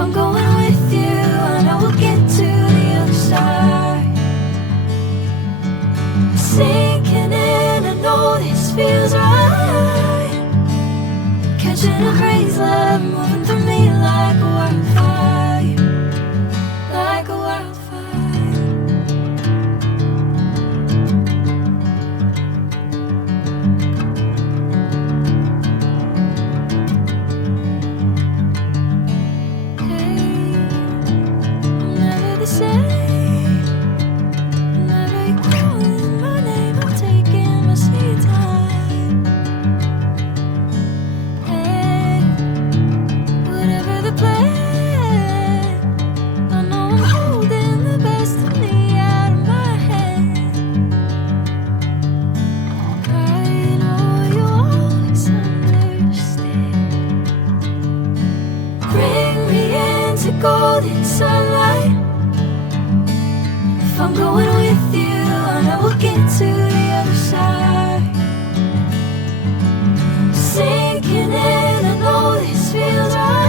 I'm going with you, I know we'll get to the other side. Sinking in, I know this feels right. Catching a crazy love, moving through me like a wildfire, like a wildfire. Golden sunlight. If I'm going with you, I know we'll get to the other side. Sinking in, I know this feels right.